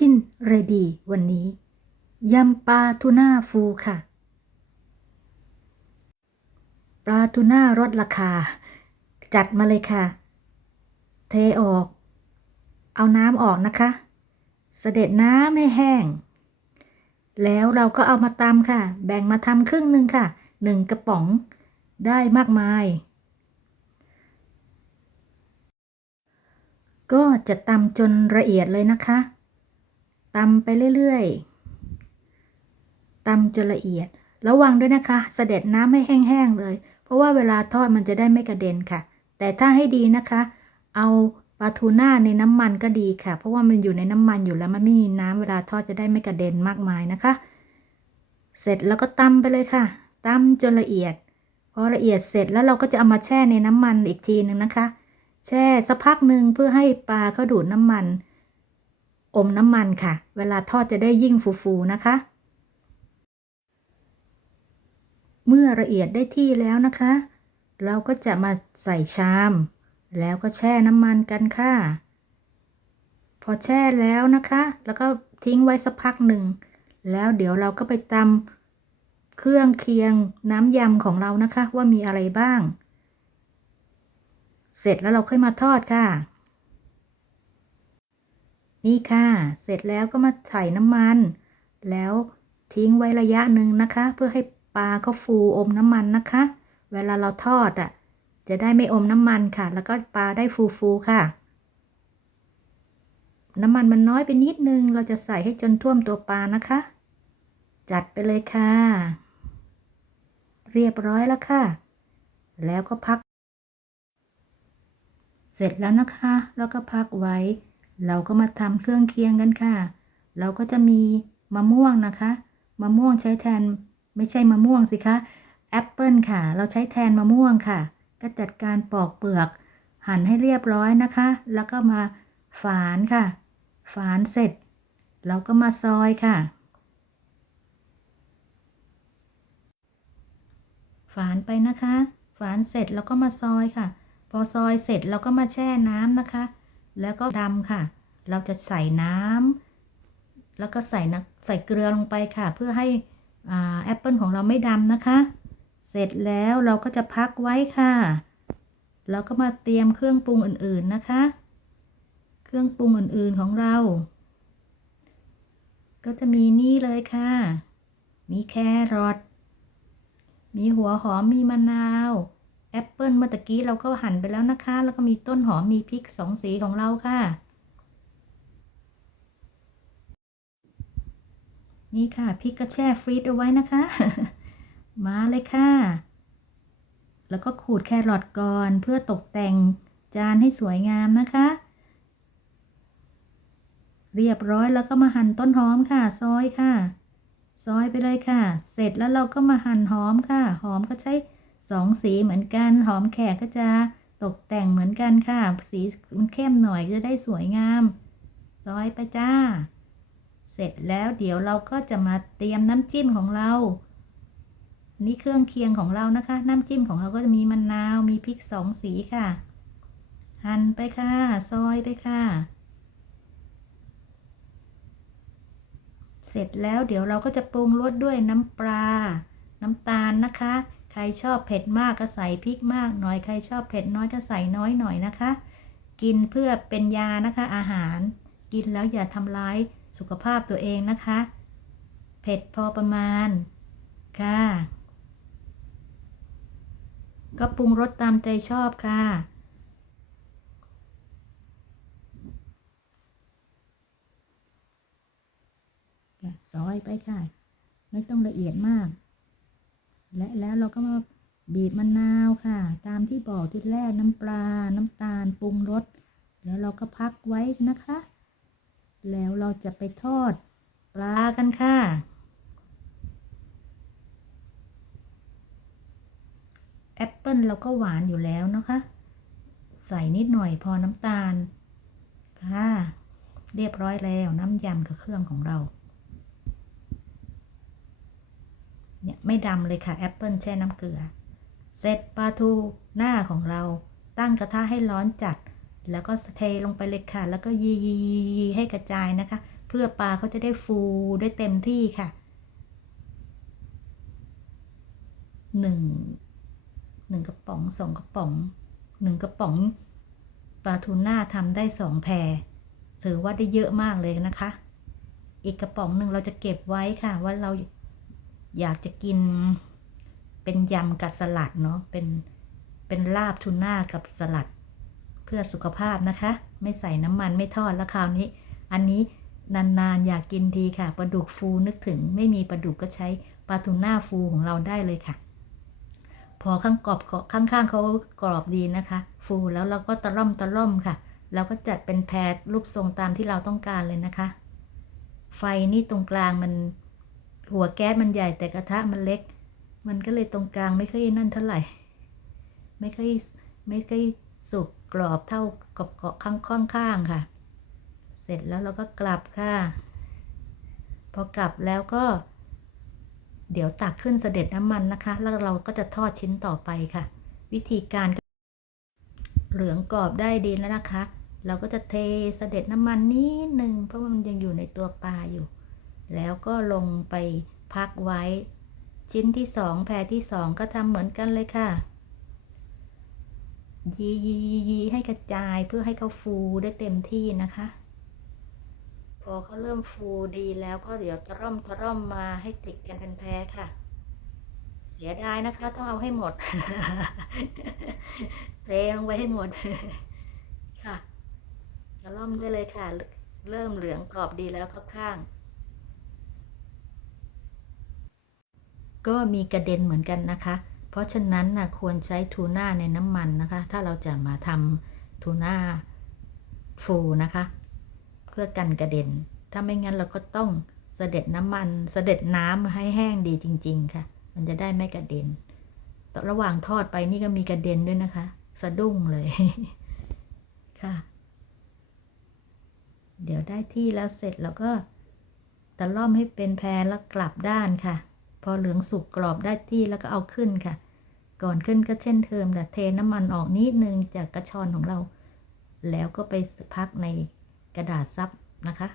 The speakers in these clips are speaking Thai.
กินเรดีวันนี้ ยำปลาทูน่าฟูค่ะ ปลาทูน่าลดราคา จัดมาเลยค่ะ เทออก เอาน้ำออกนะคะ เสด็จน้ำให้แห้ง แล้วเราก็เอามาตำค่ะ แบ่งมาทำครึ่งหนึ่งค่ะหนึ่งกระป๋องได้มากมาย ก็จะตำจนละเอียดเลยนะคะ ตำไปเรื่อยๆตำจนละเอียด ระวังด้วยนะคะ เสด็จน้ำให้แห้งๆเลย เพราะว่าเวลาทอดมันจะได้ไม่กระเด็นค่ะ แต่ถ้าให้ดีนะคะ เอาปลาทูน่าในน้ำมันก็ดีค่ะ เพราะว่ามันอยู่ในน้ำมันอยู่แล้วมันไม่มีน้ำเวลาทอดจะได้ไม่กระเด็นมากมายนะคะ เสร็จแล้วก็ตำไปเลยค่ะตำจนละเอียดพอละเอียดเสร็จแล้วเราก็จะเอามาแช่ในน้ำมันอีกทีหนึ่งนะคะ แช่สักพักหนึ่งเพื่อให้ปลาเขาดูดน้ำมัน อมน้ำมันค่ะ เวลาทอดจะได้ยิ่งฟูๆนะคะ เมื่อละเอียดได้ที่แล้วนะคะ เราก็จะมาใส่ชาม แล้วก็แช่น้ำมันกันค่ะ พอแช่แล้วนะคะ แล้วก็ทิ้งไว้สักพักหนึ่ง แล้วเดี๋ยวเราก็ไปตำเครื่องเคียงน้ำยำของเรานะคะ ว่ามีอะไรบ้าง เสร็จแล้วเราค่อยมาทอดค่ะ นี่ค่ะ เสร็จแล้วก็มาใส่น้ำมัน แล้วทิ้งไว้ระยะหนึ่งนะคะ เพื่อให้ปลาเขาฟูอมน้ำมันนะคะ เวลาเราทอดอะ จะได้ไม่อมน้ำมันค่ะ แล้วก็ปลาได้ฟูๆค่ะ น้ำมันมันน้อยไปนิดนึง เราจะใส่ให้จนท่วมตัวปลานะคะ จัดไปเลยค่ะ เรียบร้อยแล้วค่ะ แล้วก็พัก เสร็จแล้วนะคะ แล้วก็พักไว้ เราก็มาทำเครื่องเคียงกันค่ะ เราก็จะมีมะม่วงนะคะ มะม่วงใช้แทนไม่ใช่มะม่วงสิคะแอปเปิลค่ะ เราใช้แทนมะม่วงค่ะ ก็จัดการปอกเปลือก หั่นให้เรียบร้อยนะคะ แล้วก็มาฝานค่ะ ฝานเสร็จ เราก็มาซอยค่ะ ฝานไปนะคะ ฝานเสร็จแล้วก็มาซอยค่ะ พอซอยเสร็จเราก็มาแช่น้ำนะคะ แล้วก็ดำค่ะ เราจะใส่น้ำแล้วก็ใส่นะใส่เกลือลงไปค่ะ เพื่อให้แอปเปิลของเราไม่ดำนะคะ เสร็จแล้วเราก็จะพักไว้ค่ะแล้วก็มาเตรียมเครื่องปรุงอื่นๆนะคะ เครื่องปรุงอื่นๆของเรา ก็จะมีนี่เลยค่ะ มีแครอทมีหัวหอมมีมะนาว แอปเปิลเมื่อตะกี้เราก็หั่นไปแล้วนะคะ แล้วก็มีต้นหอมมีพริกสองสีของเราค่ะ นี่ค่ะพริกก็แช่ฟรีซเอาไว้นะคะ มาเลยค่ะ แล้วก็ขูดแครอทก่อนเพื่อตกแต่งจานให้สวยงามนะคะ เรียบร้อยแล้วก็มาหั่นต้นหอมค่ะ ซอยค่ะ ซอยไปเลยค่ะ เสร็จแล้วเราก็มาหั่นหอมค่ะ หอมก็ใช้ สองสีเหมือนกัน หอมแขกก็จะตกแต่งเหมือนกันค่ะ สีมันเข้มหน่อยจะได้สวยงามซอยไปจ้า เสร็จแล้วเดี๋ยวเราก็จะมาเตรียมน้ำจิ้มของเรา นี่เครื่องเคียงของเรานะคะ น้ำจิ้มของเราก็จะมีมะนาว มีพริกสองสีค่ะ หั่นไปค่ะ ซอยไปค่ะ เสร็จแล้วเดี๋ยวเราก็จะปรุงรสด้วยน้ำปลา น้ำตาลนะคะ ใครชอบเผ็ดมากก็ใส่พริกมากหน่อย ใครชอบเผ็ดน้อยก็ใส่น้อยหน่อยนะคะ กินเพื่อเป็นยานะคะ อาหาร กินแล้วอย่าทำร้ายสุขภาพตัวเองนะคะ เผ็ดพอประมาณ ค่ะ ก็ปรุงรสตามใจชอบค่ะซอยไปค่ะ ไม่ต้องละเอียดมาก และแล้วเราก็มาบีบมะนาวค่ะ ตามที่บอกที่แรกน้ำปลา น้ำตาลปรุงรสแล้วเราก็พักไว้นะคะ แล้วเราจะไปทอดปลากันค่ะ แอปเปิลเราก็หวานอยู่แล้วนะคะ ใส่นิดหน่อยพอน้ำตาล ค่ะ เรียบร้อยแล้วน้ำยำกับเครื่องของเรา เนี่ยไม่ดำเลยค่ะแอปเปิลแช่น้ำเกลือ เสร็จปลาทูหน้าของเราตั้งกระทะให้ร้อนจัด แล้วก็เทลงไปเลยค่ะ แล้วก็ยียียีให้กระจายนะคะ เพื่อปลาเขาจะได้ฟูได้เต็มที่ค่ะหนึ่งหนึ่งกระป๋องสองกระป๋องหนึ่งกระป๋องปลาทูน่าทำได้สองแพรถือว่าได้เยอะมากเลยนะคะ อีกกระป๋องหนึ่งเราจะเก็บไว้ค่ะว่าเรา อยากจะกินเป็นยำกับสลัดเนาะเป็นเป็นลาบทูน่ากับสลัด เพื่อสุขภาพนะคะ ไม่ใส่น้ำมันไม่ทอดแล้วคราวนี้ อันนี้นานๆอยากกินทีค่ะปลาดุกฟูนึกถึง ไม่มีปลาดุกก็ใช้ปลาทูน่าฟูของเราได้เลยค่ะ พอข้างกรอบข้างๆเขากรอบดีนะคะ ฟูแล้วเราก็ตะล่อมตะล่อมค่ะเราก็จัดเป็นแพรรูปทรงตามที่เราต้องการเลยนะคะ ไฟนี่ตรงกลางมัน หัวแก๊สมันใหญ่แต่กระทะมันเล็ก มันก็เลยตรงกลางไม่ค่อยนั่นเท่าไหร่ ไม่ค่อยไม่ค่อยสุกกรอบเท่ากับเกาะข้างข้างค่ะ เสร็จแล้วเราก็กลับค่ะ พอกลับแล้วก็ เดี๋ยวตักขึ้นเสด็จน้ำมันนะคะ แล้วเราก็จะทอดชิ้นต่อไปค่ะ วิธีการเหลืองกรอบได้ดีแล้วนะคะ เราก็จะเทเสด็จน้ำมันนิดนึงเพราะมันยังอยู่ในตัวปลาอยู่ แล้วก็ลงไปพักไว้ ชิ้นที่สองแพรที่สองก็ทำเหมือนกันเลยค่ะยียียียีให้กระจายเพื่อให้เขาฟูได้เต็มที่นะคะ พอเขาเริ่มฟูดีแล้วก็เดี๋ยวตร่อมตร่อมมาให้ติดกันเป็นแพรค่ะเสียดายนะคะ ต้องเอาให้หมดเทลงไปให้หมด ค่ะตะร่อมได้เลยค่ะ เริ่มเหลืองกรอบดีแล้วข้าง ก็มีกระเด็นเหมือนกันนะคะ เพราะฉะนั้นนะควรใช้ทูน่าในน้ำมันนะคะ ถ้าเราจะมาทำทูน่าฟูนะคะ เพื่อกันกระเด็น ถ้าไม่งั้นเราก็ต้องเสด็จน้ำมัน เสด็จน้ำให้แห้งดีจริง ๆ ค่ะ มันจะได้ไม่กระเด็นตระหว่างทอดไปนี่ก็มีกระเด็นด้วยนะคะ สะดุ้งเลยค่ะ เดี๋ยวได้ที่แล้วเสร็จแล้วก็ตะล่อมให้เป็นแพรแล้วกลับด้านค่ะ พอเหลืองสุกกรอบได้ที่แล้วก็เอาขึ้นค่ะ ก่อนขึ้นก็เช่นเทิมแต่เทน้ำมันออกนิดนึงจากกระชอนของเรา แล้วก็ไปพักในกระดาษซับนะคะ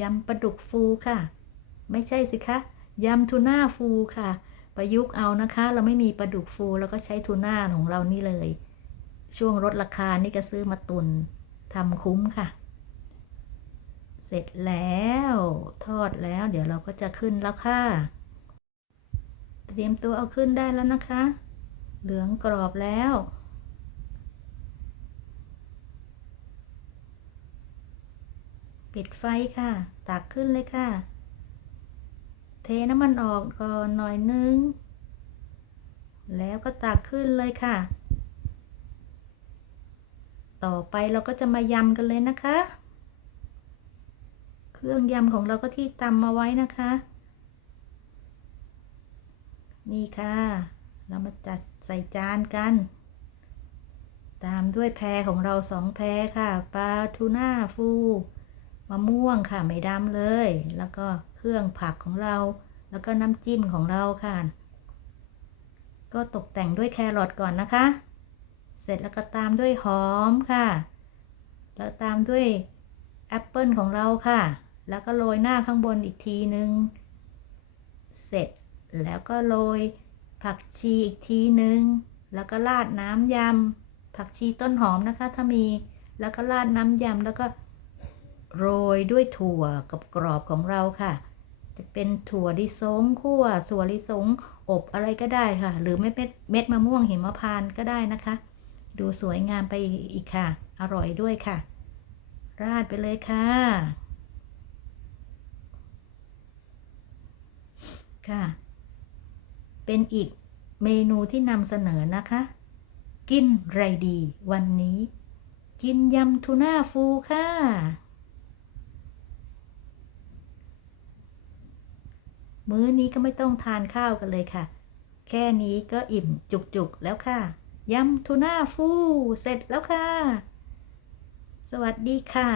ยำปลาดุกฟูค่ะ ไม่ใช่สิคะยำทูน่าฟูค่ะ ประยุกต์เอานะคะ เราไม่มีปลาดุกฟูแล้วก็ใช้ทูน่าของเรานี่เลย ช่วงลดราคานี่ก็ซื้อมาตุนทำคุ้มค่ะ เสร็จแล้ว ทอดแล้ว เดี๋ยวเราก็จะขึ้นแล้วค่ะ เตรียมตัวเอาขึ้นได้แล้วนะคะ เหลืองกรอบแล้ว ปิดไฟค่ะ ตักขึ้นเลยค่ะ เทน้ำมันออกก่อนหน่อยนึง แล้วก็ตักขึ้นเลยค่ะ ต่อไปเราก็จะมายำกันเลยนะคะ เครื่องยำของเราก็ที่ตำมาไว้นะคะ นี่ค่ะ เรามาจัดใส่จานกัน ตามด้วยแพรของเราสองแพรค่ะ ปลาทูน่าฟูมะม่วงค่ะไม่ดำเลย แล้วก็เครื่องผักของเรา แล้วก็น้ำจิ้มของเราค่ะ ก็ตกแต่งด้วยแครอทก่อนนะคะ เสร็จแล้วก็ตามด้วยหอมค่ะ แล้วตามด้วยแอปเปิลของเราค่ะ แล้วก็โรยหน้าข้างบนอีกทีนึง เสร็จแล้วก็โรยผักชีอีกทีนึง แล้วก็ราดน้ำยำ ผักชีต้นหอมนะคะ ถ้ามี แล้วก็ราดน้ำยำแล้วก็โรยด้วยถั่วกับกรอบของเราค่ะ จะเป็นถั่วลิสงคั่วถั่วลิสงอบอะไรก็ได้ค่ะ หรือเม็ดเม็ดเม็ดมะม่วงหิมพานต์ก็ได้นะคะ ดูสวยงามไปอีกค่ะ อร่อยด้วยค่ะ ราดไปเลยค่ะ ค่ะ เป็นอีกเมนูที่นำเสนอนะคะ กินไรดีวันนี้ กินยำทูน่าฟูค่ะ มื้อนี้ก็ไม่ต้องทานข้าวกันเลยค่ะ แค่นี้ก็อิ่มจุกๆแล้วค่ะยำทูน่าฟู เสร็จแล้วค่ะ สวัสดีค่ะ